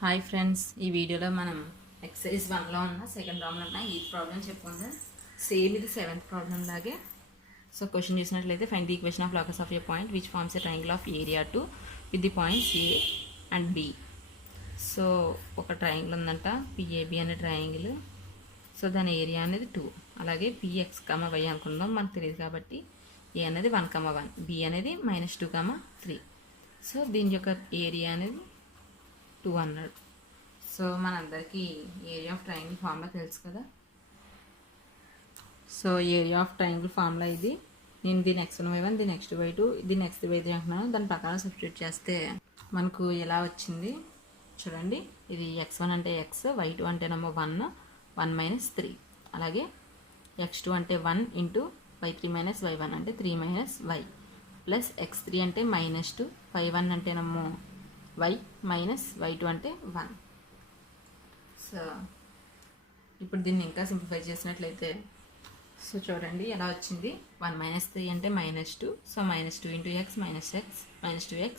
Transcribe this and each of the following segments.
Hi friends, ఈ వీడియోలో మనం ఎక్సర్సైజ్ 1లో ఉన్న సెకండ్ ప్రాబ్లం ఉన్న ఈ ప్రాబ్లం చెప్పుకుందాం. సేమ్ ఇది 7th ప్రాబ్లం లాగే. సో క్వశ్చన్ చూసినట్లయితే find the equation of locus of a point which forms a triangle of area 2 with the points A and B. So ఒక ట్రయాంగిల్ ఉందంట, PAB అనే triangle. So దాని area అనేది 2, అలాగే px why అనుకుందాం, మనకు తెలియదు కాబట్టి ఏ అనేది 1, 1, బి అనేది -2, 3. సో దీని యొక్క ఏరియా అనేది 2 అన్నాడు. సో మనందరికీ ఏరియా ఆఫ్ ట్రయాంగిల్ ఫార్ములా తెలుసు కదా. So area of triangle formula ఇది. నేను దీని x1y1, దీని x2y2, దీని x3y3 అంటున్నాను. దాని ప్రకారం సబ్స్టిట్యూట్ చేస్తే మనకు ఎలా వచ్చింది చూడండి. ఇది x1 అంటే x, y2 అంటే 1, 1 - 3. అలాగే x2 అంటే 1 × y3 - y1 అంటే 3 - y ప్లస్ x3 అంటే -2, y1 అంటే y మైనస్ y2 అంటే 1. సో ఇప్పుడు దీన్ని ఇంకా సింప్లిఫై చేసినట్లయితే సో చూడండి ఎలా వచ్చింది. 1 - 3 అంటే -2. So -2 × x -2x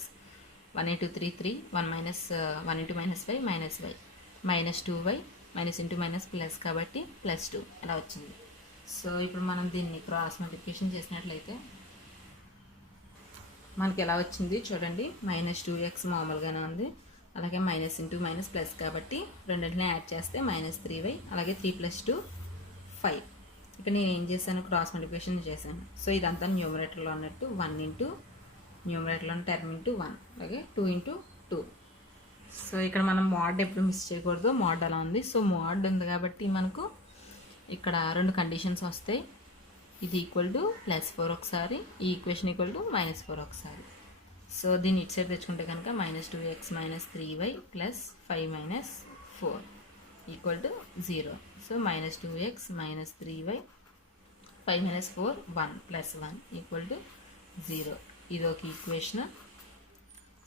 1 × 3 3 1 - 1 × -y -2y -× plus కాబట్టి +2 ఎలా వచ్చింది. సో ఇప్పుడు మనం దీన్ని క్రాస్ మల్టిప్లికేషన్ చేసినట్లయితే మనకి ఎలా వచ్చింది చూడండి. -2x మామూలుగానే ఉంది, అలాగే -× ప్లస్ కాబట్టి రెండింటిని యాడ్ చేస్తే -3y, అలాగే 3 + 2 5. ఇక్కడ నేను ఏం చేశాను, క్రాస్ మల్టిప్లికేషన్ చేశాను. సో ఇదంతా న్యూమరేటర్లో అన్నట్టు 1 × న్యూమరేటర్లో టర్మ్ × 1, అలాగే 2 × 2. సో ఇక్కడ మనం మోడ్ ఎప్పుడు మిస్ చేయకూడదు, మోడ్ అలా ఉంది. సో మోడ్ ఉంది కాబట్టి మనకు ఇక్కడ 2 కండిషన్స్ వస్తాయి. ఇది = +4 ఒకసారి, ఈ ఈక్వేషన్ = -4 ఒకసారి. సో దీన్ని ఇటు సైడ్ తెచ్చుకుంటే కనుక -2x - 3y + 5 - 4 = 0. So -2x - 3y 5 - 4 1 + 1 = 0. ఇది ఒక ఈక్వేషన్.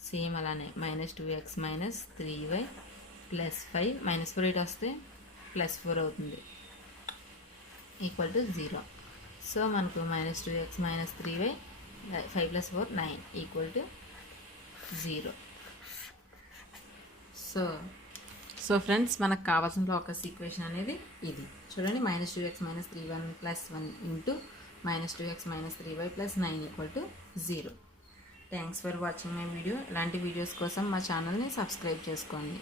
సేమ్ అలానే -2x - 3y + 5 -4 ఇటు వస్తే +4 అవుతుంది = 0. సో మనకు -2x - 3y 5 + 4 9 = 0. సో ఫ్రెండ్స్, మనకు కావాల్సిన లోకస్ ఈక్వేషన్ అనేది ఇది చూడండి. -2x - 3y + 1 × -2x - 3y + 9 = 0. Thanks for watching my video. ఇలాంటి వీడియోస్ కోసం మా ఛానల్ని సబ్స్క్రైబ్ చేసుకోండి.